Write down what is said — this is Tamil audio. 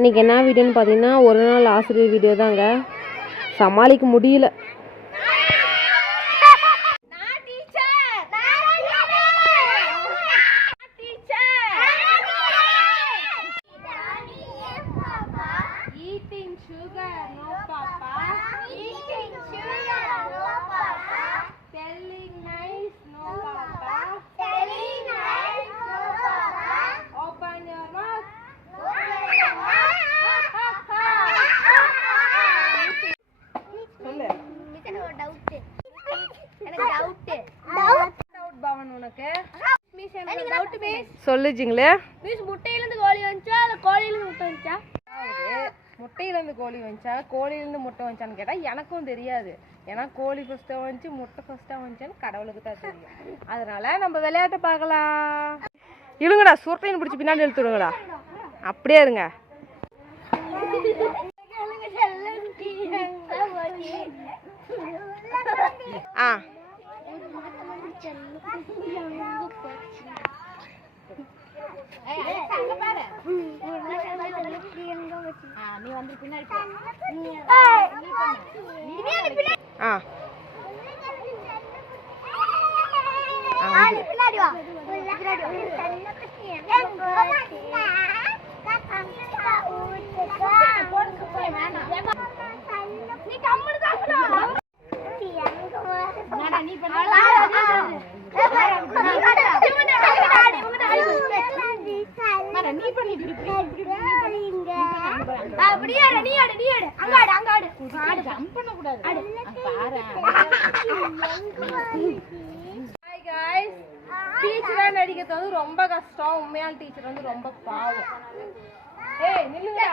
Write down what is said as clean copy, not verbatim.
இன்றைக்கி என்ன வீடியோன்னு பார்த்தீங்கன்னா ஒரு நாள் ஆசிரியர் வீடியோ தாங்க. சமாளிக்க முடியல. சொல்லுச்சிங்களே முட்டையிலிருந்து கோழி வந்துச்சா இல்ல கோழியிலிருந்து முட்டை வந்துச்சா? முட்டையிலேருந்து கோழி வந்துச்சா கோழியிலேருந்து முட்டை வந்துச்சான்னு கேட்டால் எனக்கும் தெரியாது. ஏன்னா கோழி ஃபஸ்ட்டாக வந்துச்சு முட்டை ஃபஸ்ட்டாக வந்துச்சான்னு கடவுளுக்கு தான் தெரியும். அதனால நம்ம விளையாட்டை பார்க்கலாம். இழுங்கடா, சுரட்டைன்னு பிடிச்சி பின்னாடி இழுத்து விடுங்கடா. அப்படியே இருங்க. ஆ நீ வந்து பின்னாடி டீச்சரா நடிக்கிறது வந்து ரொம்ப கஷ்டம். உண்மையான டீச்சர் வந்து ரொம்ப பாவம். ஏய் நில்லுங்கடா.